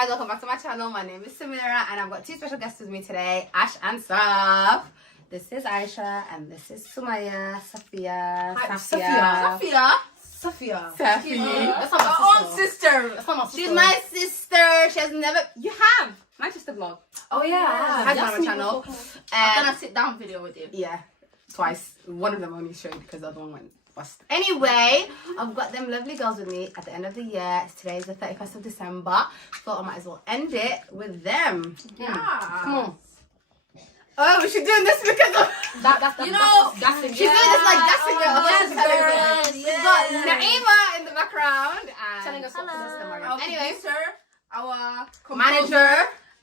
guys, welcome back to my channel. My name is Samira and I've got two special guests with me today, Ash and Saf. This is Aisha and this is Sumaya, Safia. That's not my own sister. That's not my sister. She's my sister. She has never... You have. My sister vlog. Oh yeah. Has been on my channel. I'm gonna sit down video with you. Yeah. Twice. One of them only showed because the other one went bust. Anyway, I've got them lovely girls with me at the end of the year. Today is the 31st of December. Thought I might as well end it with them. Yeah. Come on. Oh, she's doing this because of... That's she's doing this like that's in your Yes. We've got Naima in the background and Telling us hello. Our Anyway, producer, our manager,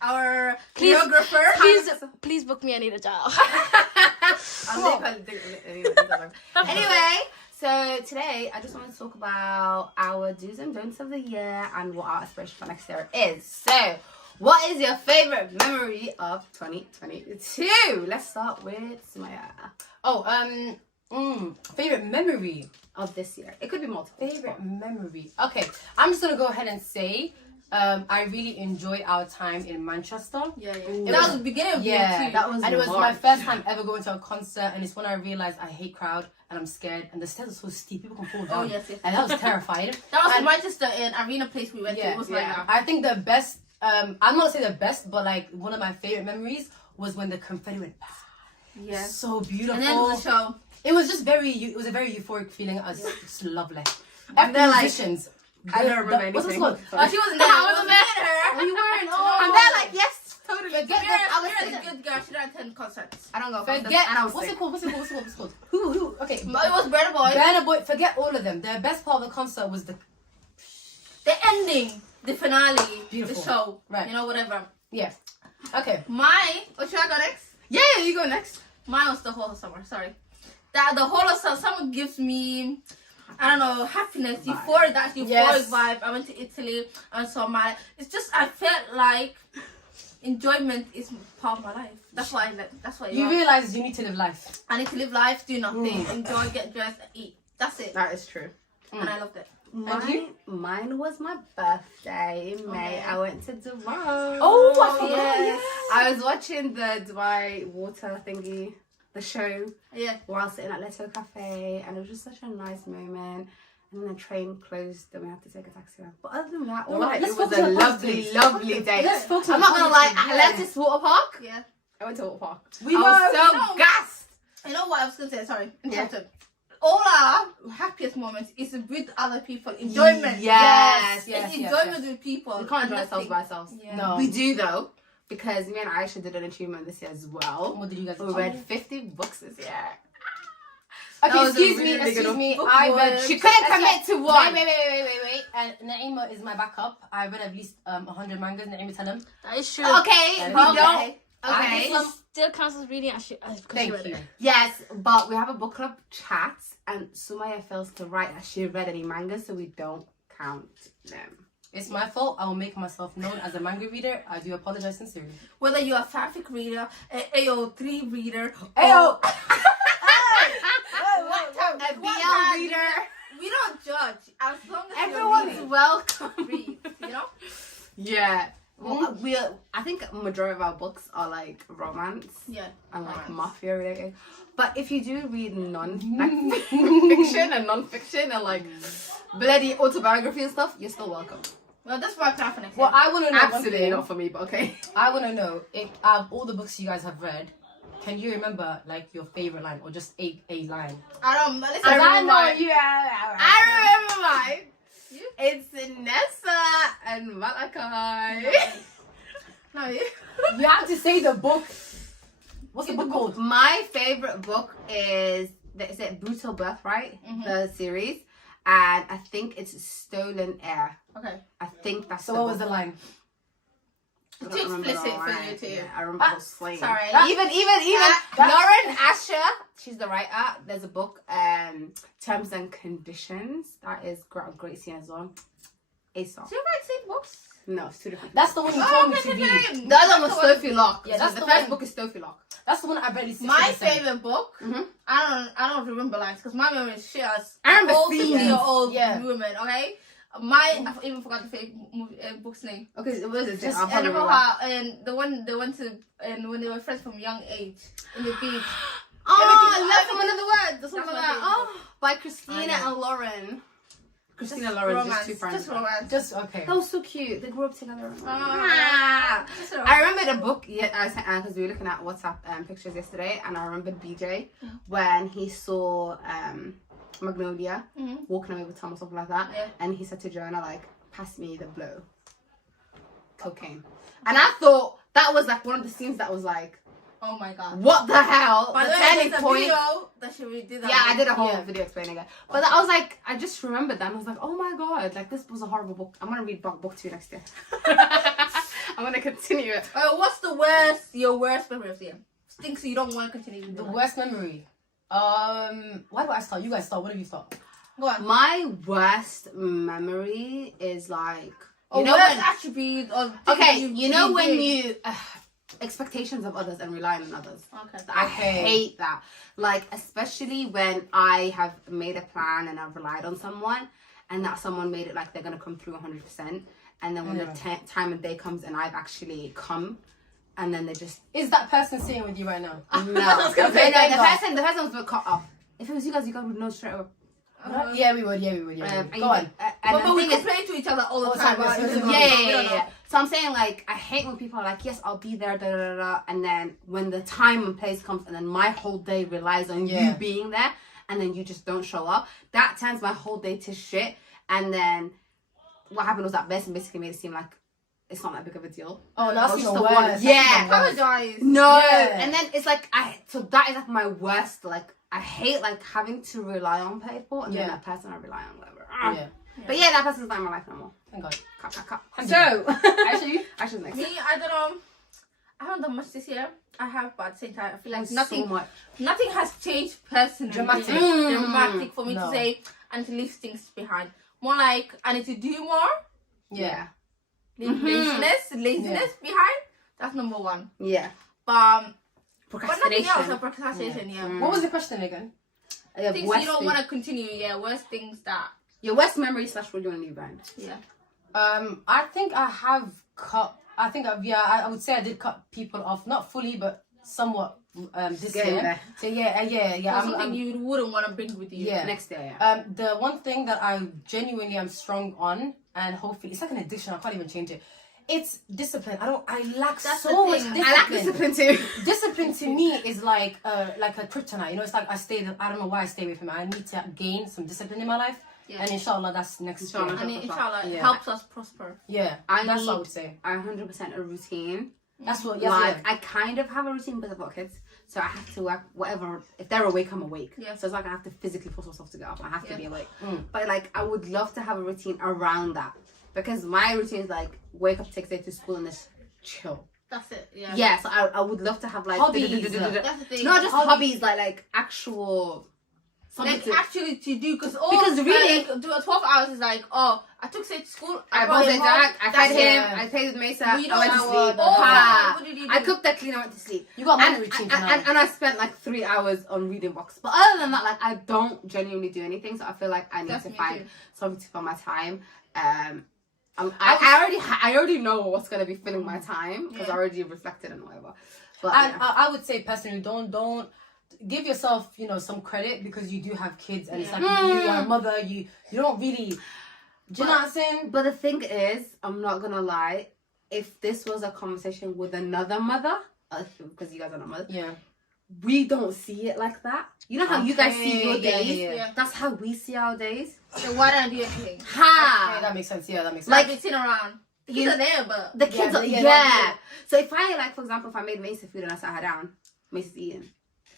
our Please- choreographer. Please book me. I need a job. Anyway, so today I just want to talk about our do's and don'ts of the year and what our aspiration for next year is. So, what is your favorite memory of 2022? Let's start with Sumaya. Favorite memory Of this year. It could be multiple. Favorite memory. Okay, I'm just gonna go ahead and say, I really enjoyed our time in Manchester. Yeah. That was the beginning of year two. That was And it was my March. first time ever going to a concert, and it's when I realized I hate crowd and I'm scared, and the stairs are so steep, people can fall down. Oh, yes. And that was terrifying. That was And- Manchester in Arena Place we went to. Yeah, It was yeah. like that. I think the best, I'm not gonna say the best, but like one of my favorite memories was when the confetti went pah. Yeah. So beautiful. And then the show. It was just it was a very euphoric feeling. It's lovely. And After they're like- musicians. I don't remember What's this anything. called? Sorry. She wasn't there. I wasn't there. Oh, you weren't. Oh. And they're like, yes, totally. Forget Mira that. is a good girl. She don't attend concerts. I don't go. Forget. And I was What's sick. it called? What's it called? Who? Okay. But it was Burna Boy. Burna Boy. Forget all of them. The best part of the concert was the. The ending, the finale, Beautiful. the show. Right. You know, whatever. Yeah. Okay. What should I go next? Yeah, you go next. Mine was the whole of summer. Sorry. That the whole of summer gives me, I don't know, happiness, euphoric. That euphoric Yes. vibe. I went to Italy and saw It's just I felt like enjoyment is part of my life. That's why. That's why. You realize you need to live life. I need to live life, do nothing, enjoy, get dressed, eat. That's it. That is true. And I loved it. Mine was my birthday in May. Okay. I went to Dubai. Oh, I forgot. Yes. I was watching the Dubai water thingy, the show, Yeah. while sitting at Leto Cafe, and it was just such a nice moment. And then the train closed, then we had to take a taxi home. But other than that, Alright, let's it was focus a on lovely, positives. lovely day. Let's focus I'm on not gonna lie, positives, at Atlantis Water Park, Yeah. I went to water park. We I were. was so no. gassed. You know what I was gonna say? Sorry. Yeah. Interrupted. All our happiest moments is with other people. Enjoyment. Yes. It's enjoyment with people. We can't and enjoy ourselves nothing. by ourselves. Yeah. No. We do though, because me and Aisha did an achievement this year as well. What did you guys We read 50 books this year. Okay, That was a excuse really good me. book I word. read. She couldn't commit to one. Wait. And Naima is my backup. I read at least 100 mangas. Naima, tell him. That is true. Okay, Okay. we don't. I Okay. think It still counts as reading. Thank you. Yes, but we have a book club chat, and Sumaya fails to write that she read any manga, so we don't count them. It's my fault. I will make myself known as a manga reader. I do apologize sincerely. Whether you're a fanfic reader, an AO3 reader, Ayo! A BL reader. we don't judge. As long as Everyone's you're welcome. read, you know? Yeah. Well, I think a majority of our books are like romance Yeah. and like Romance. mafia related. But if you do read fiction and non-fiction and like bloody autobiography and stuff, you're still welcome. Well, that's my plan for next Well, year. I want to know. one Absolutely thing. not for me, but okay. I want to know if out of all the books you guys have read, can you remember like your favorite line or just a line? I don't listen. I know you. I remember mine. It's Nessa and Malachi. No, you. You have to say the book. What's the book called? My favorite book is it Brutal Birthright, the series, and I think it's Stolen Air. Okay. I think that's So the what was book. the line? I don't Too remember explicit the for line. you too. Yeah, I remember the slang. Sorry. Even Lauren Asher, she's the writer. There's a book, Terms and Conditions. That is great scene as well. ASOP. Do you write same books? No, it's two different. That's the one you told me to read. The other one was Sophie Locke. Yeah, that's the the first one. book is Sophie Locke. That's the one I barely. My favorite book. Mhm. I don't remember lines because my memory is shit as I remember old scenes. 50-year-old Yeah. woman. Okay. I even forgot the fake movie book's name. Okay, so what is it? Just I'll I probably remember remember. how and the one they went to and when they were friends from young age in the beach. Oh, Everything- Love from Another Word. That's That's what my that. favorite. Oh, by Christina I know. and Lauren. Christina Just and Lauren, romance, just two friends. Just romance. Just okay. That was so cute. They grew up together. Just romance. I remember the book. Yeah, I sent because we were looking at WhatsApp pictures yesterday, and I remembered BJ when he saw Magnolia walking away with Tom or something like that, Yeah. and he said to Joanna like, "Pass me the blow." Cocaine. And I thought that was like one of the scenes that was like, Oh my god. what the hell? By The the way, turning there's a point. video that she redid that. Yeah, I did a whole Yeah. video explaining it. But I was like, I just remembered that. And I was like, oh my god, like this was a horrible book. I'm gonna read book 2 next year. I'm gonna continue it. What's your worst memory of the year? Things you don't want to continue with. The worst memory. Why do I start? You guys start. What do you start? Go on. My worst memory is like, Or you know worst when, attribute or things okay, you you know when did. you expectations of others and relying on others. Okay. I Okay. hate that. Like, especially when I have made a plan and I've relied on someone and that someone made it like they're going to come through 100%. And then when the time and day comes and I've actually come and then they just... Is that person sitting with you right now? No. gonna say, Okay, no, thank the person was a bit cut off. If it was you guys would know straight away. Yeah, we would. Yeah, we would. And Go on. and But the we thing is, complain to each other all the All the time. time, Right? yes, We yes, don't know. yeah. So I'm saying like I hate when people are like, yes, I'll be there, da da da da, and then when the time and place comes, and then my whole day relies on you being there, and then you just don't show up. That turns my whole day to shit. And then what happened was that person basically made it seem like it's not that big of a deal. Oh, no, that's just your the worst. one. That's Yeah. your worst. Apologize. No, Yeah. and then it's like so that is like my worst. Like I hate like having to rely on people, and then Yeah. that person I rely on, whatever. Yeah. But yeah, that person's not in my life no more. Thank God. Cut. And So Actually, actually next. Me, I don't know. I haven't done much this year. I have, but at the same time, I feel like nothing has changed personally. Dramatic. Dramatic for me No. to say I need to leave things behind. More like I need to do more. yeah. Leave laziness behind. That's number one. Yeah. But nothing Procrastination. else. Procrastination. Yeah. What was the question again? Things you don't want to continue. Yeah. Worst things that. Your worst memory / what you want to leave behind. Yeah. I think I have cut. I think I would say I did cut people off, not fully, but somewhat. This Getting year. there. So yeah. Something you wouldn't want to bring with you. Yeah. Next day, yeah. The one thing that I genuinely am strong on, and hopefully it's like an addiction. I can't even change it. It's discipline. I lack That's so the much thing. discipline. I like discipline too. Discipline to me is like a kryptonite. You know, it's like I don't know why I stay away from it. I need to gain some discipline in my life, and inshallah that's next Inshallah. year. And inshallah, it Yeah. helps us prosper. Yeah, that's what I would say. I 100% a routine. That's what. Like I kind of have a routine because I've got kids, so I have to work whatever. If they're awake, I'm awake. Yeah. So it's like I have to physically force myself to get up. I have to be awake. Mm. But like I would love to have a routine around that because my routine is like wake up, take Zay to school, and just chill. That's it. Yeah. Yeah. So I would love to have like Hobbies. That's the thing. not just hobbies, like actual. Like something to- actually to do because really- like, do 12 hours is like I took Say to school. I brought was him in home, I that's fed it. him. I played with Mesa. We I don't went to shower, sleep. no Ha. what did you do? I cooked, I cleaned, I went to sleep. You got And, my routine and I spent like 3 hours on reading books. But other than that, like I don't genuinely do anything. So I feel like I need That's to me find too. something to fill my time. I already know what's gonna be filling my time because I already reflected and whatever. But And yeah. I would say personally, don't give yourself some credit because you do have kids and it's like you are a mother. You don't really. Do you know what I'm saying? But the thing is, I'm not gonna lie. If this was a conversation with another mother, because you guys are not mothers, Yeah. we don't see it like that. You know how you guys see your Okay, yeah, days? yeah. Yeah. That's how we see our days. So why don't I do anything? Ha! Okay, that makes sense. Yeah, that makes sense. Like it's sitting around. The kids are there, but The kids Yeah, are, yeah, yeah. So if I, like, for example, if I made Mesa food and I sat her down, Mesa's eating.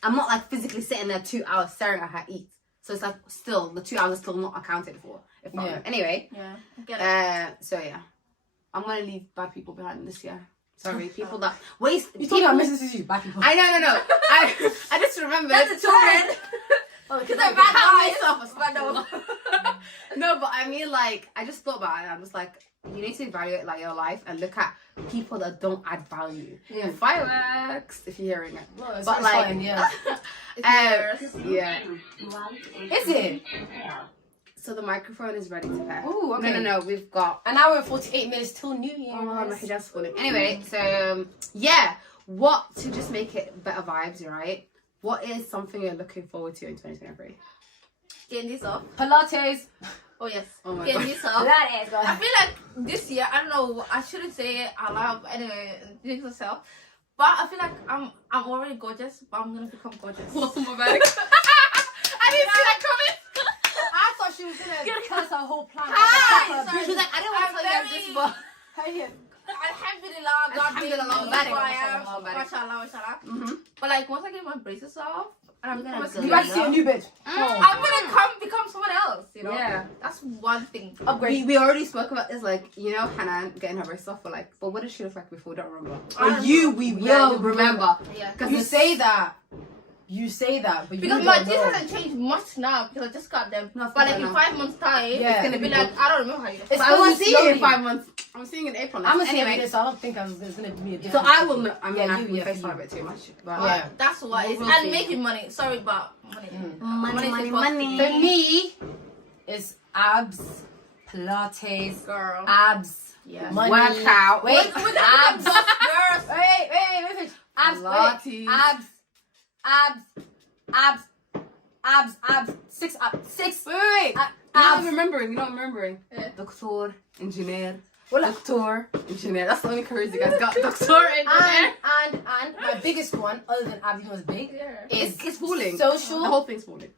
I'm not, like, physically sitting there 2 hours staring at her eat. So it's, like, still, the 2 hours are still not accounted for. If not. Yeah. Anyway. yeah, I get it. So, yeah. I'm going to leave bad people behind this year. Sorry, people that waste... You told me I messages you back people. I know, no. I just remembered. That's the children. Because they're bad guys. No, but I mean, like, I just thought about it. I'm just like, you need to evaluate like your life and look at people that don't add value. Yeah. Fireworks, if you're hearing it. Well, it's But, like, fine, yeah. yeah. Is it? So the microphone is ready to pair. Ooh, okay. No. We've got. An hour and 48 minutes till New Year. Oh my god, my hijab's falling. Anyway, so yeah, what to just make it better vibes, right? What is something you're looking forward to in 2023? Getting this off. Pilates. Oh yes. Oh my Getting god. this off. Pilates. I feel like this year, I don't know, I shouldn't say it out loud, but anyway, think myself. But I feel like I'm already gorgeous, but I'm gonna become gorgeous. What's my bag? I didn't see that coming. I thought she was gonna tell us her whole plan. Sorry. She was like, I didn't want to tell you guys this, but. Alhamdulillah, God made me Alhamdulillah, who I am. Alhamdulillah. Mashallah. But like once I get my braces off, and I'm gonna You guys see a new bitch. I'm gonna become someone else, you know? Yeah. That's one thing. We already spoke about this, like, you know, Hannah getting her braces off, but like, but what did she look like before? Don't remember. We will remember. Yeah. Because You say that. You say that, but Because you my don't teeth know. hasn't changed much now because I just got them. No, but like no. in 5 months time, Yeah. it's gonna be like, I don't remember how you. It's But I will going see you in slowly. 5 months. I'm seeing in April. I'm next. gonna say Anyway, this, so I don't think there's gonna be a difference. so I will know. I mean, Yeah, I you- can yeah, face you. part of it too much. But Yeah. That's what it is. We'll And see. making money. Sorry, but money. Money. For me, it's abs, Pilates, Girl. abs, Yeah. money. Workout. Wait, abs. Girls. Wait. Abs, Pilates. abs. Six abs. Wait. Abs. You're not remembering. Yeah. Doctor, engineer. Well, Doctor, engineer. That's the only careers you guys got. Doctor, engineer. and my biggest one, other than abs, was big, Yeah. is It's falling. social. The whole thing's falling.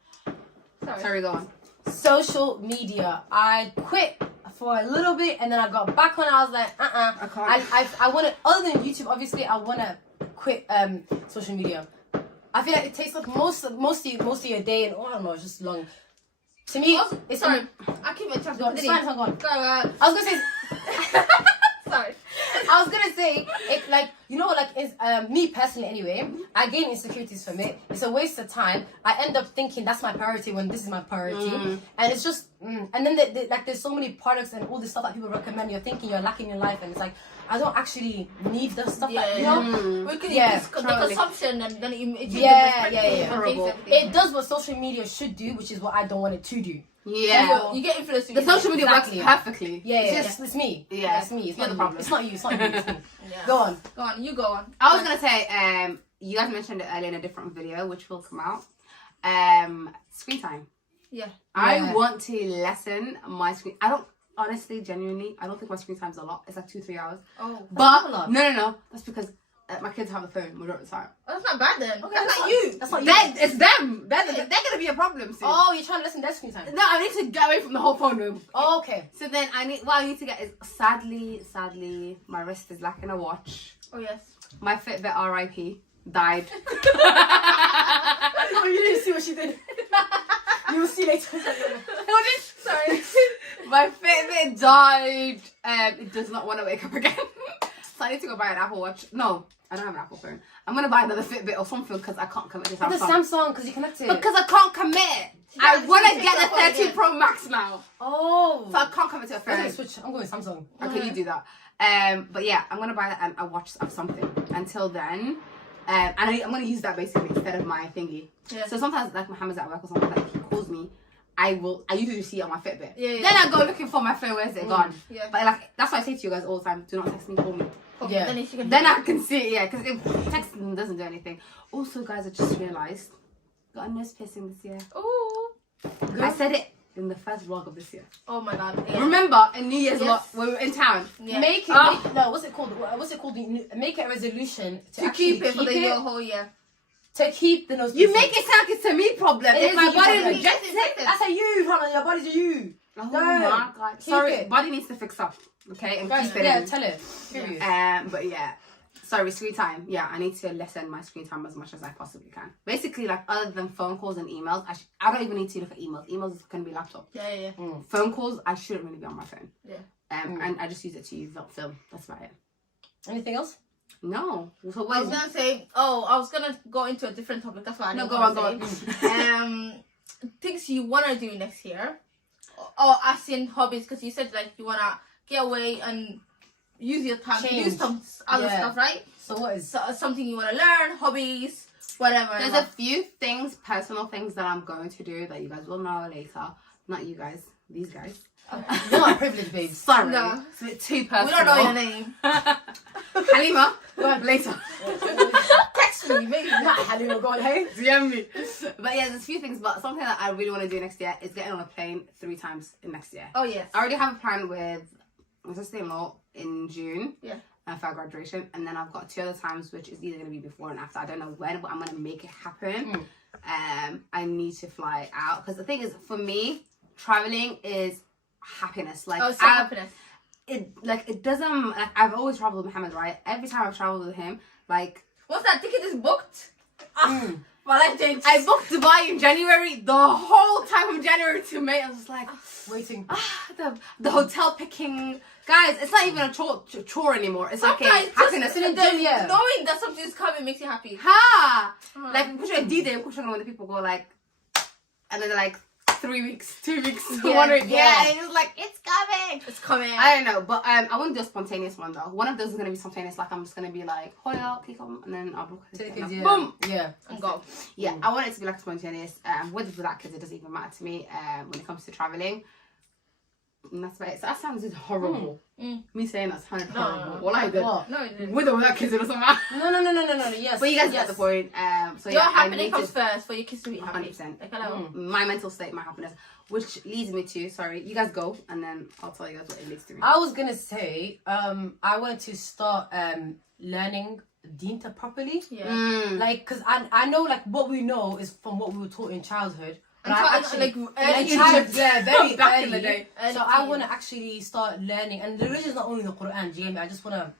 Sorry. Sorry, go on. Social media. I quit for a little bit and then I got back on. I was like, I can't. I want to, other than YouTube, obviously, I want to quit social media. I feel like it takes up most of your day, and I don't know, it's just long. To me, Also, it's sorry. I keep it. Go on, it's fine, it's fine, go on. Go I was gonna say, Sorry. I was gonna say, it like, you know, like, it's, me personally anyway, I gain insecurities from it. It's a waste of time. I end up thinking that's my priority when this is my priority. And it's just, and then like, there's so many products and all this stuff that people recommend. You're thinking you're lacking in life, and it's like, I don't actually need the stuff that, you know? We can Yeah, increase the consumption and then it Yeah. Horrible. It does what social media should do, which is what I don't want it to do. Yeah. You get influenced. The social media Exactly. works perfectly. It's me. Yeah. It's me. It's You're not the you. problem. It's not you. It's not you. It's me. Yeah. Go on. Go on. You go on. I was gonna say, you guys mentioned it earlier in a different video, which will come out. Screen time. Yeah. I want to lessen my screen. I don't honestly, genuinely, I don't think my screen time's a lot. It's like 2-3 hours. Oh. But not a lot. no. That's because my kids have the phone majority of the time. That's not bad then. Okay, That's not you. That's not you. It's them. They're gonna be a problem soon. Oh, you're trying to listen to their screen time. No, I need to get away from the whole phone room. Oh, okay. So then what I need to get is sadly, my wrist is lacking a watch. Oh yes. My Fitbit RIP died. Oh, you didn't see what she did. You will see later. Sorry. My Fitbit died. It does not want to wake up again. So I need to go buy an Apple Watch. No, I don't have an Apple phone. I'm gonna buy another Fitbit or something because I can't commit to The Samsung. Samsung, because you connect it. Because I can't commit. I want to she get takes a it off 13 again. Pro Max now. Oh. So I can't commit to a I'm going phone. to switch. I'm going Samsung. Okay, you do that. But yeah, I'm gonna buy a watch of something. Until then, and I'm gonna use that basically instead of my thingy. Yeah. So sometimes, like Mohamed's at work or something, like he calls me, I usually see it on my Fitbit. Yeah. Then I go looking for my phone. Where's it gone? Yeah. But like that's why I say to you guys all the time: do not text me, call me. Okay, Yeah. Then she can. Then I can see it. Yeah, because texting doesn't do anything. Also, guys, I just realized got a nose piercing this year. Ooh. I said it in the first vlog of this year. Oh my god. Yeah. Remember in New Year's Yes. vlog when we were in town. Yeah. Make it. Oh. No, what's it called? Make it a resolution to keep it for the whole year. To keep the nose. You piercing. make it sound like it's a me problem. It If is my a you body problem. rejects it. That's a you, Hannah. Your body's a you. Oh No. my god. Keep Sorry, it. body needs to fix up. Okay, and Guys, keep it yeah, in. tell it. Period. But yeah. Sorry, screen time. Yeah, I need to lessen my screen time as much as I possibly can. Basically, like other than phone calls and emails, I don't even need to look at emails. Emails is gonna be laptop. Yeah. Phone calls, I shouldn't really be on my phone. Yeah. And I just use it to film. That's about it. Anything else? No. So I what was gonna say. Oh, I was gonna go into a different topic. That's why I No, didn't go wanna on. say. Things you wanna do next year, or as in hobbies, because you said like you wanna get away and use your time to do Change. some other Yeah. stuff, right? So what is? So something you wanna learn, hobbies. whatever. There's a few things, personal things that I'm going to do that you guys will know later. Not you guys, these guys. You're not privileged, babes. Sorry. No. It's a bit too personal. We don't know your name. Halima, later. Text me, maybe. Not Halima, go on, hey. DM me. But yeah, there's a few things, but something that I really want to do next year is getting on a plane 3 times in next year. Oh yes. I already have a plan with my sister-in-law in June. Yeah. For our graduation, and then I've got 2 other times, which is either going to be before and after. I don't know when, but I'm going to make it happen. I need to fly out because the thing is, for me, traveling is happiness. Like, so happiness. It doesn't. Like, I've always traveled with Mohamed, right? Every time I've traveled with him, like, Once that ticket is booked, my life changed. I booked Dubai in January. The whole time from January to May, I was just like Waiting. the hotel picking. Guys, it's not even a chore anymore. It's like a Sometimes happiness. in a day, yeah. Knowing that something's coming makes you happy. Ha! Like, push a D-Day, push when the people go like, and then they're like 3 weeks, 2 weeks, Yeah, 1 week. yeah. And it was like, it's coming. It's coming. I don't know, but I want to do a spontaneous one though. One of those is gonna be spontaneous. Like, I'm just gonna be like, Hoya, okay, come, and then I'll book it. Take And it, yeah. boom. Yeah. and go. Yeah, I want it to be like spontaneous. With or without kids, it doesn't even matter to me. When it comes to traveling. And that's about it. So that sounds horrible. Me saying that sounded horrible. Well, I did. What? No, it didn't. With or without kids, it doesn't matter. No. Yes. But you guys yes. get the point. So Your yeah, I happiness need comes to. first for your kids to be happy. 100%. Like, hello. My mental state, my happiness, which leads me to, sorry, you guys go, and then I'll tell you guys what it leads to me. I was gonna say, I want to start learning Dinta properly. Yeah. Like, cause I know like what we know is from what we were taught in childhood. But And I like like early child, Egypt. yeah, very Back early. in the day. Early So I teens. want to actually start learning, and the religion is not only the Quran. Do you get me? I just want to,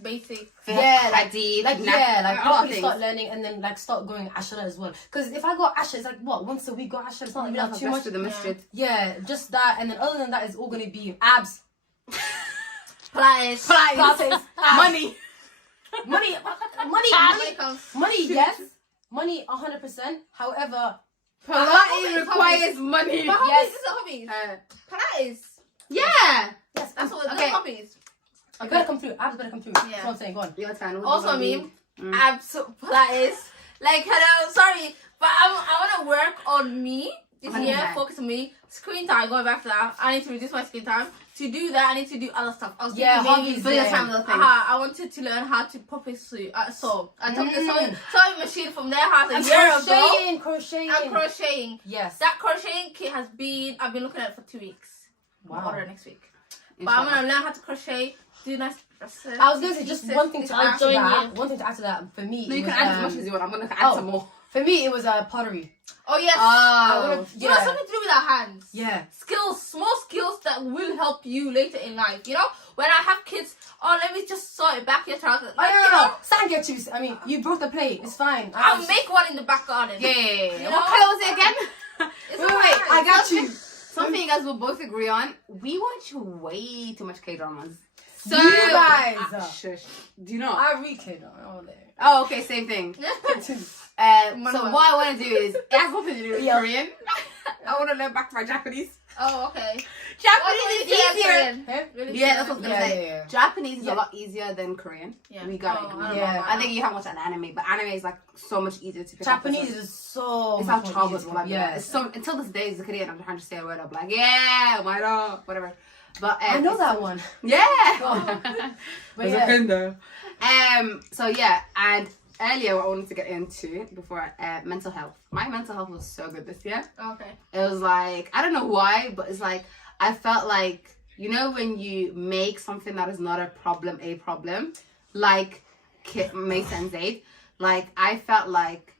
Basic. yeah, like Hadith, like a yeah, lot like of properly things. start learning, and then like start going Ashura as well. Because if I go Ashura, it's like what, once a week go Ashura. It's not You like have too much. to the masjid. Yeah, just that, and then other than that, it's all gonna be abs, Pilates. Pilates, Money. money, money. Yes, money 100%. However, Pilates requires money. But hobbies, Yes. this is a hobbies. Uh, Pilates. yeah. yes, That's what Okay. the hobbies. you better come through. Abs better come through. That's what I'm saying. Go on. Your turn. Also, I mean, Pilates. Like, hello, sorry, but I want to work on me this year. 100%. Focus on me. Screen time. Going back to that, I need to reduce my screen time. To do that, I need to do other stuff. I was Yeah, thinking maybe hobbies, for your time, little thing. I wanted to learn how to puppet sew. I took the sewing machine from their house a year ago. Crocheting. I'm crocheting. Yes. That crocheting kit I've been looking at it for 2 weeks. Wow. I'll order it next week. But I'm gonna learn how to crochet, do nice dresses. I was gonna say just pieces, one thing to I'll add to join that. you. One thing to add to that for me. No, you it can was, add as much as you want. I'm going to add some more. For me, it was pottery. Oh yes. Oh. You know, something to do with our hands. Yeah. Skills, small skills that will help you later in life. You know, when I have kids, let me just sort it back your trousers. Oh, You no. know, Sand get you. I mean, you brought the plate. It's fine. I'll make one in the back garden. Yeah. You know? What colour was it again? It's Wait, alright. I got you. Something you guys will both agree on. We watch way too much K-dramas. So, You guys. Shush. Do you know? I read kid. Oh, okay, same thing. So what I want to do is, it has nothing to do with Korean. I want to learn back to my Japanese. Oh, okay. Japanese is easier. Really Yeah, that's what I was gonna say. Yeah. Japanese is a lot easier than Korean. Yeah. We got Oh, it. I don't Yeah. know. I think you haven't watched an anime, but anime is like so much easier to pick up. Japanese is so It's how much more childhood easier will like yeah. It's so until this day, Korean. I'm trying to say a word. I'm like, yeah, why not? Whatever. But I know that one. Yeah. But yeah. So yeah, and earlier what I wanted to get into before mental health. My mental health was so good this year. Okay. It was like, I don't know why, but it's like I felt like, you know, when you make something that is not a problem, like Mace and Zaid, like I felt like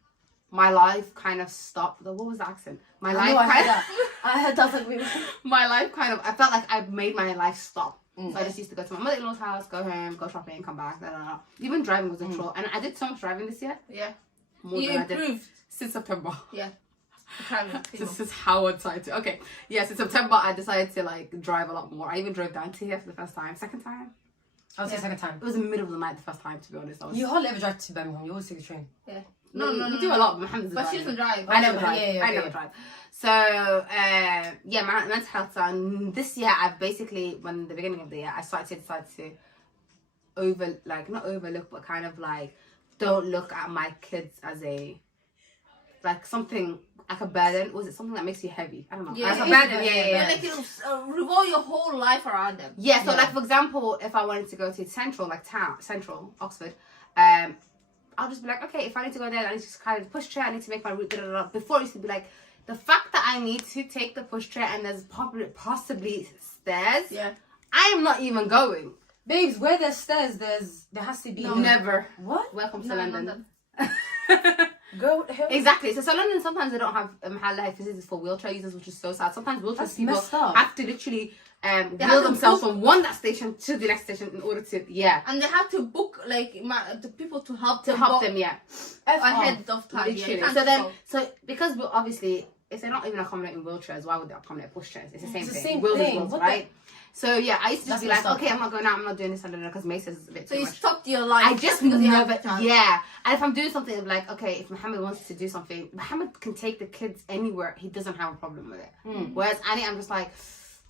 my life kind of stopped. What was the accent? My life kind of. I heard that like My life kind of. I felt like I made my life stop. So I just used to go to my mother-in-law's house, go home, go shopping, come back. Blah, blah, blah. Even driving was a chore, and I did so much driving this year. Yeah. More You than I did improved. since September. Yeah. This is how I decided to. Okay, yes, in September I decided to like drive a lot more. I even drove down to here for the first time. Second time. I would say second time. It was in the middle of the night the first time, to be honest. I was, You hardly ever drive to Birmingham. You always take the train. Yeah. no, No, we do a lot. Mohammed's But she doesn't drive. I never drive. Yeah, I never drive. So yeah, my mental health. This year I've basically, when the beginning of the year, I decide to not overlook, but kind of like don't look at my kids as something like a burden. Was it something that makes you heavy? I don't know. Yeah, Like a it is burden. Yeah. Like you revolve your whole life around them. Yeah, so Yeah. like for example, if I wanted to go to central Oxford, I'll just be like, okay, if I need to go there, I need to kind of push chair, I need to make my route. Da, da, da. Before it used to be like, the fact that I need to take the push chair and there's possibly stairs, Yeah. I am not even going. Babes, where there's stairs, there has to be. No. Never. What? Welcome to No, London. Girl, what the hell? Exactly. So London, sometimes they don't have high facilities for wheelchair users, which is so sad. Sometimes wheelchair That's people messed up. have to literally have wheel to themselves book- from one that station to the next station in order to And they have to book like the people to help to them help go them. Yeah. ahead of time. Yeah, Literally. you can't So then, go. so because we're obviously, if they're not even accommodating wheelchairs, why would they accommodate pushchairs? It's the same It's the thing. same Wheels is thing. wheels, What the- right? So yeah, I used to just That's be like, messed up. okay, I'm not going out, I'm not doing this, because Mace is a bit So too you much. stopped your life. I just because you have never, the chance. yeah. And if I'm doing something like, okay, if Mohammed wants to do something, Mohammed can take the kids anywhere. He doesn't have a problem with it. Whereas Annie, I'm just like,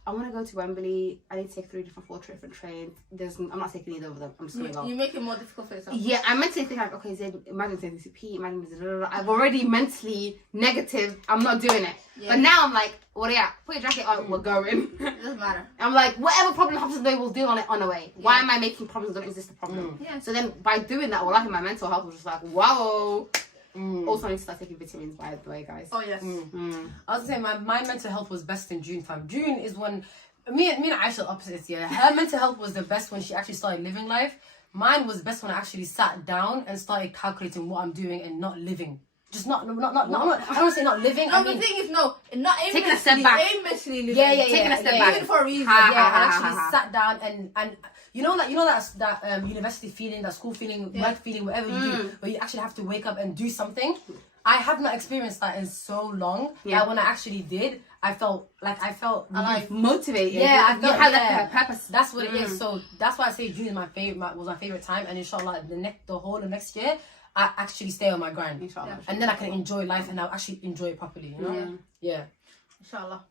I want to go to Wembley. I need to take 4 different trains. I'm not taking either of them. I'm just going to go. You make it more difficult for yourself. Yeah, I mentally think like, okay, Zaid, imagine saying CP, imagine this, blah, blah, blah. I'm already mentally negative. I'm not doing it. Yeah. But now I'm like, well, yeah, put your jacket on, we're going. It doesn't matter. I'm like, whatever problem happens today, we'll deal on it on the way. Why am I making problems that don't exist a problem? Yeah. So then by doing that, well, my mental health was just like, wow. Also, I need to start taking vitamins, by the way, guys. Oh yes. I was gonna say my mental health was best in June time. June is when me and Aisha are opposites. Yeah, her mental health was the best when she actually started living life. Mine was best when I actually sat down and started calculating what I'm doing and not living. Just not. I don't want to say not living. No, I but mean, the thing is, no, not aimlessly. Taking a step back. Aimlessly living. yeah, Taking a step yeah, back. Doing it for a reason. Ha, yeah, ha, and ha, actually ha, ha. sat down and you know that university feeling, that school feeling, work feeling, whatever you do, where you actually have to wake up and do something. I have not experienced that in so long. Yeah. That when I actually did, I felt Like motivated. Yeah, I you felt had yeah. like a purpose. That's what it is. So that's why I say June is my favorite. Was my favorite time, and inshallah, the whole of next year, I actually stay on my grind, Inshallah. and then I can enjoy life, and I'll actually enjoy it properly. You know? Yeah. Inshallah.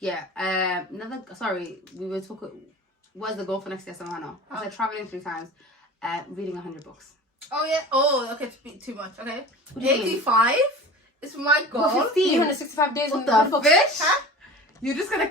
Yeah. Sorry, we were talking. What's the goal for next year, Samana? I said traveling 3 times, reading 100 books. Oh yeah. Oh, okay. Too much. Okay. What do you mean? 85 is my goal. What, 15? 365 days. What in the books. fish? Huh? You're just gonna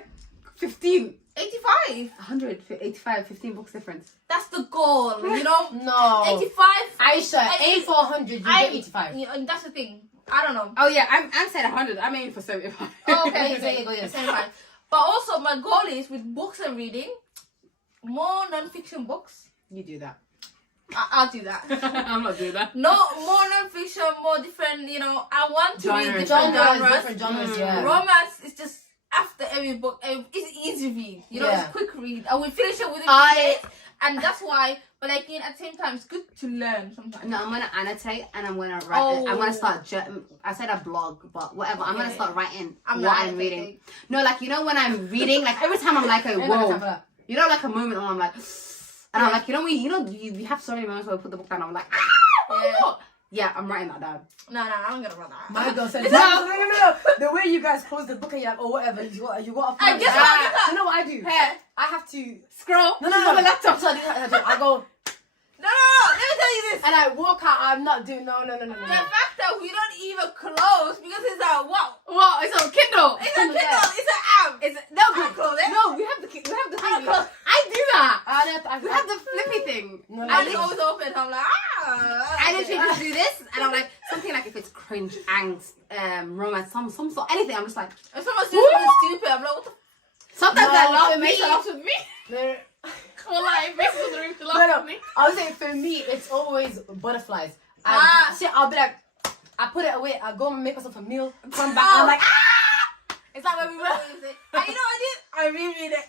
15. 85. 100, 85, 15 books difference. That's the goal. You know. No. 85. Aisha, aim for 100. You get 85. Yeah, and that's the thing. I don't know. Oh yeah, I'm saying 100. I'm aiming for 75. Oh, okay. There you go, yes. 75. But also, my goal is with books and reading, more non-fiction books. You do that. I'll do that. I'm not doing that. No, more non-fiction, more different. You know, I want to read Genres. different genres. Different genres, yeah. Romance is just after every book. It's easy read. You know, Yeah. it's quick read. I will finish it within I- 2 days, and that's why. But like, at the same time, it's good to learn sometimes. No, I'm gonna annotate and I'm gonna write. Oh. I'm gonna start. I said a blog, but whatever. I'm gonna Yeah. start writing I'm what not I'm reading. annotating. No, like you know when I'm reading, like every time I'm like, Ain't got time for whoa. that. You know, like a moment when I'm like, and I'm Yeah. like, you have so many moments where I put the book down. I'm like, yeah, I'm writing that down. No, I'm gonna run that. My girl said, no. The way you guys close the book and you're like, oh, whatever, you got a I guess what? You know what I do? Hey, I have to scroll. No. On the laptop. So I go No, let me tell you this. and I walk out. I'm not doing no. The fact that we don't even close because it's a what? What? It's on Kindle. It's a Kindle. It's an app. It's no, I close it. no. We have the thing. close. I do that. We I have the flippy thing. No, I just always open. I'm like, I literally just do this, and I'm like something like if it's cringe, angst, romance, some sort, anything. I'm just like If someone's doing something stupid, I'm like, what the sometimes No, I laugh. for me- Makes her laugh with me. No. Well, like makes her laugh to No, laugh no. with me. I would say for me, it's always butterflies. I'll be like, I put it away. I go and make myself a meal. Come back. I'm like, It's like when we were. And you know what I did? I reread it.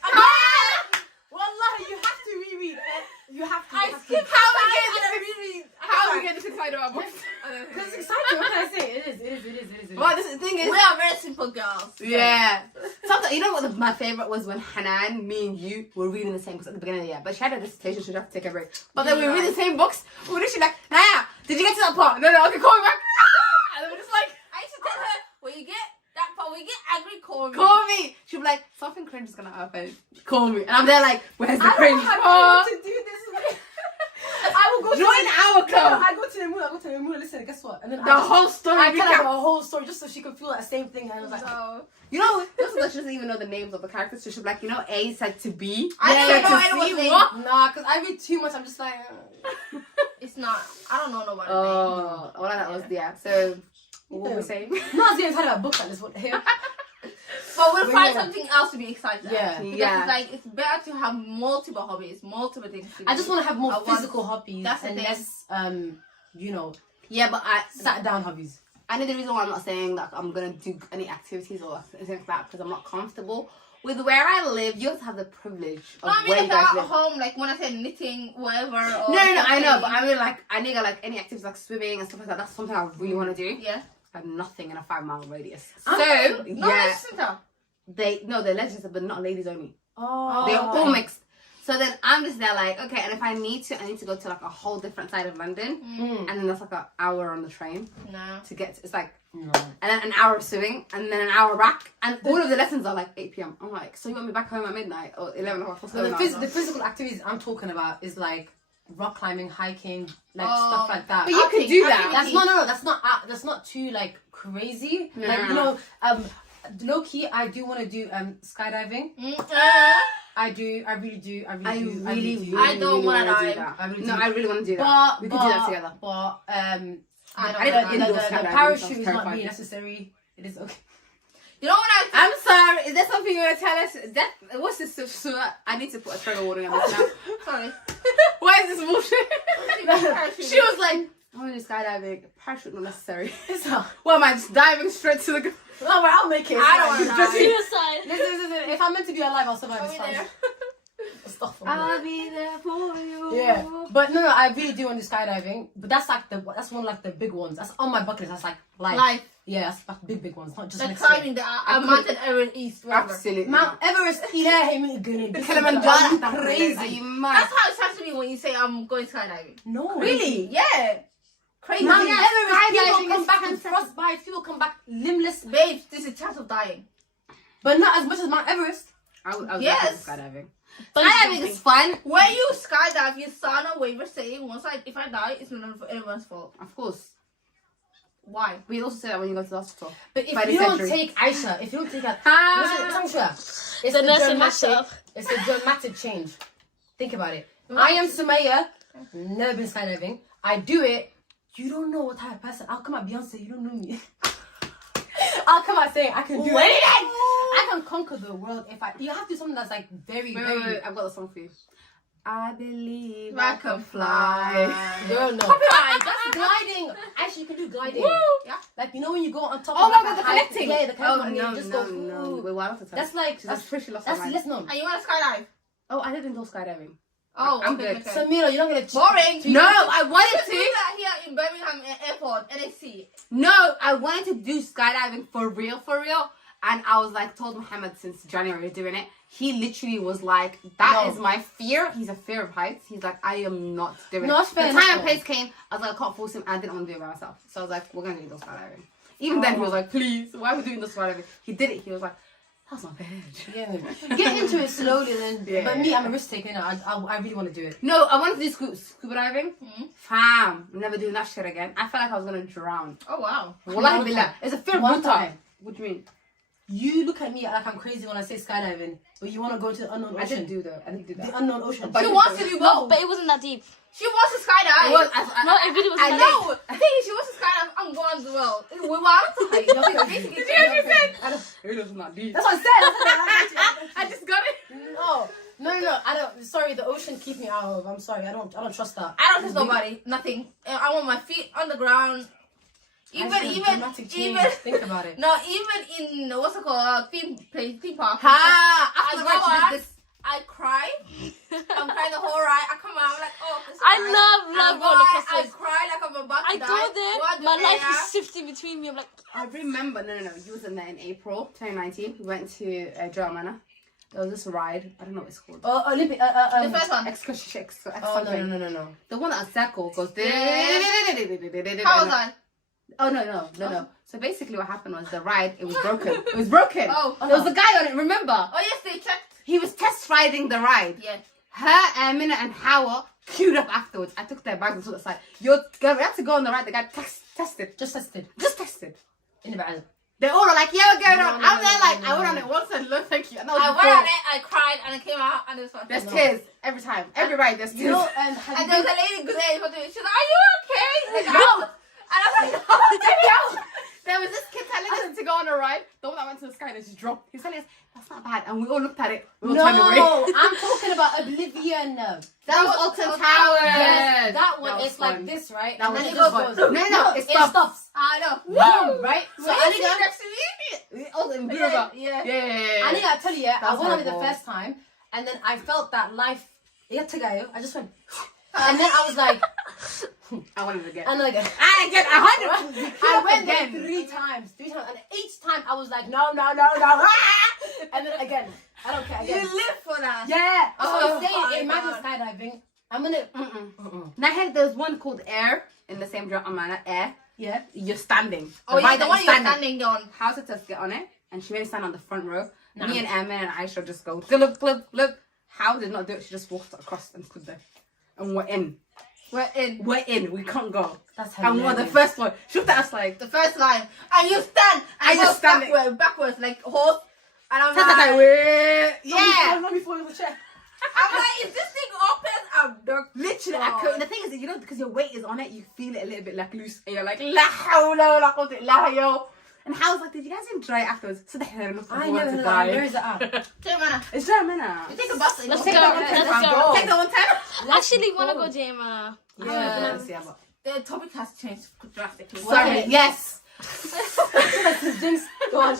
Wallahi, you have to reread it. You have to. I you have to. skip How we sides get and I reread. How are we getting this excited about books? Because it's exciting. What can I say? It is. Well, the thing is. We are very simple girls. Yeah. Sometimes, you know what my favourite was when Hanan, me and you were reading the same books at the beginning of the year. But she had a dissertation, so she had to take a break. But then we read the same books. We were literally like, Naya, did you get to that part? No, okay, call me back. And then we're just like, I used to tell her, when you get that part, when you get angry, call me. call me. She'd be like, something cringe is going to happen. Call me. And I'm there like, where's the I don't cringe have part? to do this. I will go Join our club. I go to the moon, listen, guess what? And then The whole story. I tell her a whole story just so she could feel that same thing. And I was like, No. You know, this is she doesn't even know the names of the characters. So she'll be like, you know, A said to B. I don't said know to anyone's C. name. What? nah, because I read too much. I'm just like, It's not. I don't know nobody's Oh, all that was So, what were we saying? no, I was had a book like this one here. But we'll find Yeah. something else to be excited Yeah. about. Because Yeah. it's like, it's better to have multiple hobbies, multiple things to do. I just want to have more I want- physical hobbies That's the and thing. less, you know, Yeah, but sat down hobbies. I know the reason why I'm not saying that I'm gonna do any activities or anything like that because I'm not comfortable with where I live. You have to have the privilege of No, I mean, where if you you're guys at live. home, like when I said knitting, whatever. Or No, I know, something. but I mean, like, I need like any activities like swimming and stuff like that. That's something I really want to do. Yeah. I have nothing in a 5-mile radius. Oh, So No, yeah, it's center. they're legislative, but not ladies only. Oh. They're all mixed. So then I'm just there like, okay, and if I need to go to like a whole different side of London, Mm. and then that's like an hour on the train No. to get to, it's like, No. and then an hour of swimming, and then an hour back, and all of the lessons are like 8 p.m. I'm like, so you want me back home at midnight or 11 o'clock? What's So the, going on? the physical activities I'm talking about is like rock climbing, hiking, like Oh. stuff like that. But you could do that. That's that's not too like crazy. Yeah. Like you know, low key, I do want to do skydiving. I really do. I do. really I don't wanna wanna do dive. that. I really No, do. I really want to do that. But We could do that together. But I don't I know. didn't the indoor skydiving, parachute sounds is not terrifying. really necessary. It is okay. You know what I'm sorry. Is there something you want to tell us? What's this? I need to put a trigger warning on this now. Sorry. Why is this bullshit? She was like, I want to do skydiving. Parachute not necessary. It's not. Well, am I just diving straight to the ground? No, but I'll make it. I don't wanna die. Suicide. Listen. If I'm meant to be alive, I'll survive. I'll It's be fine. there. Stuff. I'll be there for you. Yeah, but no, I really do want to do skydiving. But that's like that's one of like the big ones. That's on my bucket list. That's like Life. Yeah, that's like big ones, not just Like next climbing the Mountain Everest East. Whatever. Absolutely. Mount Everest. Yeah, hey, me gonna The Kilimanjaro. Are crazy. you mad? That's how it sounds to me when you say I'm going skydiving. No, Really? Yeah. Crazy. Mount Yeah, Everest. skydiving People come is back with fantastic. frostbite. People come back limbless, Babes, there's a chance of dying. but not as much as Mount Everest. I would Yes. skydiving. But Skydiving is fun. When you skydive, you sign a waiver saying if I die, it's not anyone's fault. Of course. Why? We also say that when you go to the hospital. But if By the you don't century. take Aisha, if you don't take that, Ah. it's The a nursing messed dramatic. up. It's a dramatic change. Think about it. I am Sumaya. Never been skydiving. I do it. You don't know what type of person. I'll come at Beyonce. You don't know me. I'll come out saying I can do Wait. anything. I can conquer the world if I. You have to do something that's like very, Wait, very. wait, wait. I've got a song for you. I believe I can fly. Girl, no. That's gliding. Actually, you can do gliding. Woo. Yeah. Like you know when you go on top. Oh of my like god, a the high- connecting. Yeah, the Oh connecting. no, you just no, go. no. Ooh. Wait, why not to tell? That's like She's that's pretty lost that's her mind. less known. And you want to skydive? Oh, I didn't do skydiving. Oh, I'm okay, good. okay. Samira, you're not gonna. Boring. No, I wanted Do to. that here in Birmingham Airport, NXT. No, I wanted to do skydiving for real. And I was like, told Mohamed since January doing it. He literally was like, that is No. my fear. He's a fear of heights. He's like, I am not doing No, it. it's fair The enough, time and though. place came, I was like, I can't force him. I didn't want to do it by myself. So I was like, we're going to do this skydiving. Even then, he was like, please, why are we doing this skydiving? He did it. He was like, that's not bad. Yeah, get into it slowly then. Yeah. But me, I'm a risk taker. I really want to do it. No, I wanted to do scuba diving. Mhm. Fam, I'm never doing that shit again. I felt like I was going to drown. Oh, wow. Wallahi One billah. time. It's a fear of One water. time. What do you mean? You look at me like I'm crazy when I say skydiving, but you want to go to the unknown I didn't ocean. do that. I didn't do that. The unknown ocean. But She you- wants to do No, both. but it wasn't that deep. She wants to skydive. It was, No, it really was I not know. No, the thing is, she wants to skydive. I'm going as well. We want. Hey, you're crazy. Basically, Did you hear what she said? I don't, it was not deep. That's what I said. I just got it. No. I don't. Sorry, the ocean keep me out of. I'm sorry. I don't trust that. I don't trust nobody. Nothing. I want my feet on the ground. Dramatic change. Think about it. No, even in what's it called, theme park. After As the well ride, she did as I cry. I'm crying the whole ride. I come out, I'm like, oh, this is I nice. love I roller I coasters. cry like I'm about to I die. go there, What my the life hell? is shifting between me. I'm like, I remember, no, you was in there in April 2019. We went to Germana. There was this ride. I don't know what it's called. Olympic. The first one. Excursion. Oh no. The one that circle goes. How was I? Oh no. So basically, what happened was the ride. It was broken. It was broken. Oh. There was a guy on it. Remember? Oh yes, they checked. He was test riding the ride. Yeah. Her, Amina, and Hawa queued up afterwards. I took their bags and stood outside. You're going, we have to go on the right. The guy tested. Just tested. Just tested. In the bag. They all are like, yeah, we're going on. No, I'm there like, no, I went no. on it once and no thank you. And that was I went before. on it, I cried, and I came out, and it was fun. There's No. tears every time. Every ride, there's tears. You know, And have there you was a lady good day for doing. She's like, "Are you okay?" Like, No. And I was like, "No." There was this kid telling us to go on a ride. The one that went to the sky and she dropped. He was telling us, that's not bad. And we all looked at it. We all turned away. No, I'm talking about Oblivion. That was Alton Towers. Yes, that one was is like fun. this, right? That And was then it just just fun. goes. No, it It stops. stops. I know. Boom, right? So So I think Aniga, next to me. Oh, in Yeah, Blue yeah. Yeah. Aniga, I tell you, yeah, I That's went on it the horrible. first time, and then I felt that life. Yeah, Tagayo, I just went, and then I was like, I wanted to get. and like, I get 100. I went there three times, and each time I was like, no, ah! And then again, I don't care You again. live for that. Yeah, Oh so I'm my saying, imagine God. skydiving. I'm gonna, Now, hey, there's one called Air in the same drama manner. Air. yeah. You're standing. Oh, yeah, ride the that one you're you're standing on. How to just get on it, and she went stand on the front row. Nah. Me and Emma and Aisha just go glub glub glub. How did not do it? She just walked across and stood there, and we're in. We're in We're in. We can't go. That's And we're the hilarious. first one. She looked at us like. the first line, and you stand, I and just go stand backwards like horse. And I'm Tata like, Kai, yeah. Let me fall in the chair. I'm like, is this thing open? I'm dark. Literally, Oh. I could. The thing is, that, you know, because your weight is on it, you feel it a little bit like loose, and you're like, la hawla wala quwwata illa billah. And Hal was like, did you guys enjoy it afterwards? So they had enough I want never to know. die. Where is it at? Take a It's German now. You take a bus. Let's take go. the Let's one go. Take the 110. I actually want to go Jama. Yes. Yeah, but The topic has changed drastically. sorry. Yes. Jinx. Go on.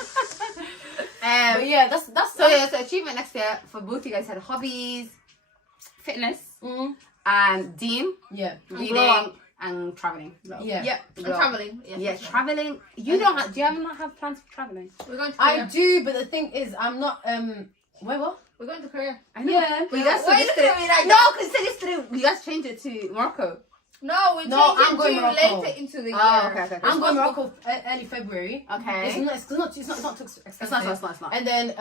But yeah, that's So yeah, so achievement next year for both you guys had hobbies, fitness, and Dean, yeah, reading, up. and traveling. yeah. Yeah, and traveling. Yeah, traveling. You don't have. Do you not have plans for traveling? We're going to I Korea. do, but the thing is, I'm not. Where what? We're going to Korea. I know. Yeah. But you guys Why said you looking yesterday. at me like No, that? because you said yesterday you guys changed it to Morocco. No, we No, changed I'm it going to Morocco. later into the year. Oh, okay. I'm going Morocco early February. Okay. It's not too expensive. It's not. And then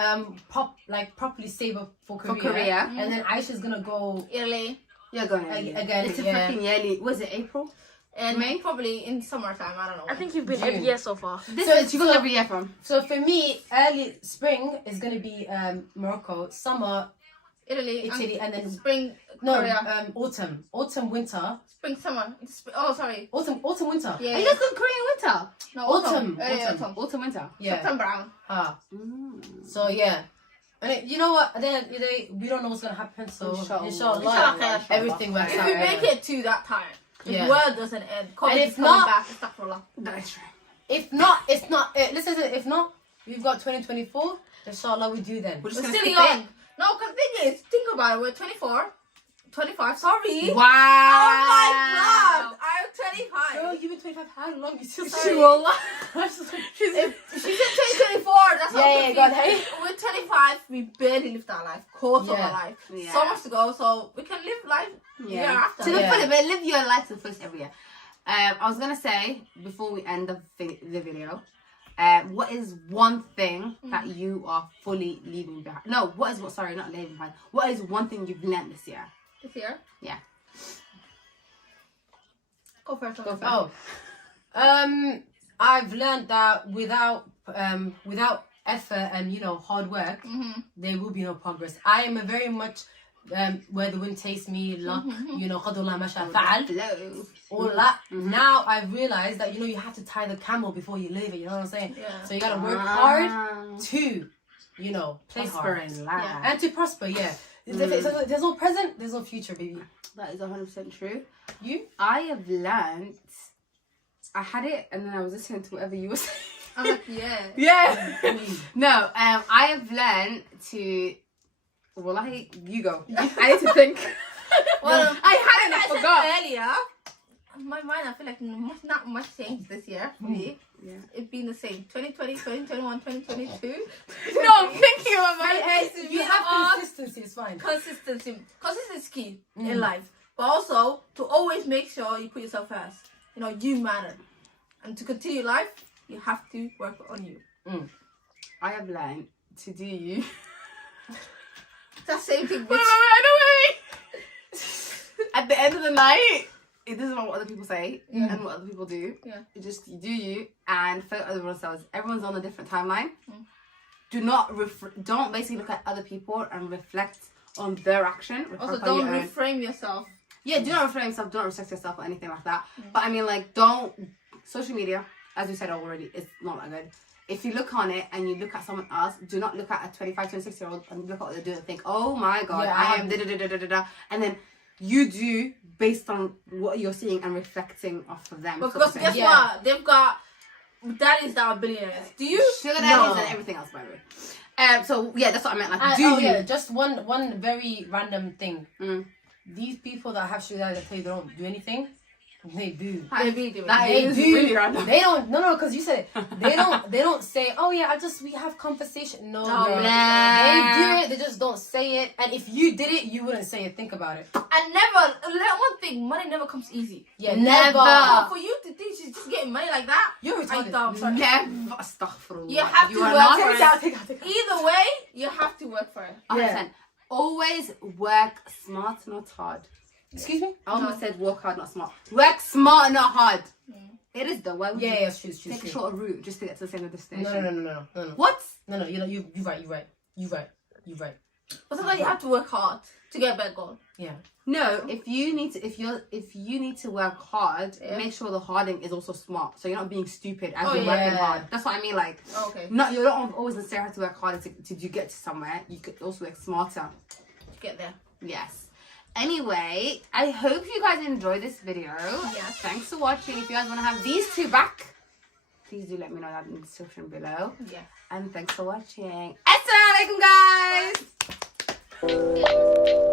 properly save up for Korea. For Korea. And then Aisha's gonna go Italy. You're going again. It's a yeah. freaking yearly. Was it April? And May? probably in summertime. I don't know. I think you've been June. every year so far. This So is it's you go every year from. So for me, early spring is gonna be Morocco. Summer, Italy, Italy, and then spring. no, Korea. autumn, winter. Spring, summer. Oh, sorry. Autumn, winter. Yeah. Are you guys going Korean winter? No, Autumn. Early Autumn. autumn. Autumn winter. Yeah. September. Out. Ah. So yeah. And you know what? Then we don't know what's gonna happen. So Inshallah. inshallah, everything works If out. we make it to that time, if Yeah. the world doesn't end, COVID And is if coming not- back. Astaghfirullah. That is true. If not, it's not. Listen, if not, we've got 2024. Inshallah, we do then. We're just We're gonna still skip young. No, because the thing is, think about it. We're 24, 25. Sorry. it. Oh Wow. my God! I'm 25. Girl, you've been 25 how long? You still Sorry. If She said 2024. That's how Yeah, confused. go on, hey. We're 25. We barely lived our life. Course of Yeah. our life. Yeah. So much to go. So we can live life year after. To the Yeah. full, but live your life to the fullest every year. I was gonna say before we end the video, what is one thing that you are fully leaving behind? No, what is what? Sorry, not leaving behind. What is one thing you've learned this year? This year. Yeah. Go first. Go first. Oh, I've learned that without effort and hard work, there will be no progress. I am a very much where the wind takes me, luck, qadullah ma sha fa'al, Hello. all that. Now I've realized that you have to tie the camel before you leave it. You know what I'm saying? Yeah. So you gotta work hard to, play Prosper hard in life. and to prosper. Yeah. There's no present, there's no future, baby. That is 100% true. You? I have learned. I had it, and then I was listening to whatever you were saying. I'm like, yeah. Yeah. No, I have learned to. Wallahi, you go. I need to think. Well, I had it, I like said forgot. earlier. My mind, I feel like not much changed this year for me. Yeah. It's been the same. 2020, 2021, 2022. No, I'm thinking about my head. You have consistency, it's fine. Consistency is key in life. But also, to always make sure you put yourself first. You matter. And to continue life, you have to work on you. I have learned to do you. It's that same thing, Wait, bitch. wait, wait, I at the end of the night, it doesn't matter what other people say Yeah. and what other people do. Yeah. You just you do you and focus on themselves. Everyone's on a different timeline. Mm. Do not don't basically look at other people and reflect on their action. Also, reflect on don't your own. reframe yourself. Yeah, do not reframe yourself. Don't restrict yourself or anything like that. But I mean, like, don't social media, as we said already, it's not that good. If you look on it and you look at someone else, do not look at a 25, 26-year-old and look at what they do and think, oh my god, Yeah, I am da da da da da da. And then you do based on what you're seeing and reflecting off of them. Because guess what? They've got daddies that are billionaires. Do you? Sugar No. daddies and everything else, by the way. So yeah, that's what I meant. Like, do you? Yeah, just one very random thing. Mm. These people that have sugar daddies that tell you they don't do anything, they do. They be doing. That They is do. really random. They don't. No, because you said it. They don't say, oh yeah, we have conversation. No, No, girl. nah. They do it. They just don't say it. And if you did it, you wouldn't say it. Think about it. And never, one thing, money never comes easy. Yeah, Never. Oh, for you to think she's just getting money like that, You're I retarded. dumb. Sorry. Never. Astaghfirullah. You have to are work not for right. it. Take out. Either way, you have to work for it. 100%. Always work smart, not hard. Excuse me? I almost said work hard, not smart. Work smart, not hard. It is though. Why would you Yeah, it's true. take a shorter route just to get to the same destination? No. What? No. You right. But sometimes you have to work hard to get a better goal. Yeah. No, if you need to work hard, Yeah. make sure the harding is also smart. So you're not being stupid as Oh, you're yeah. working hard. That's what I mean. Like, Okay. you don't always necessarily have to work harder to get to somewhere. You could also work smarter. Get there. Yes. Anyway, I hope you guys enjoyed this video. Yes. Thanks for watching. If you guys want to have these two back, please do let me know that in the description below. Yeah. And thanks for watching. Assalamu alaikum, guys.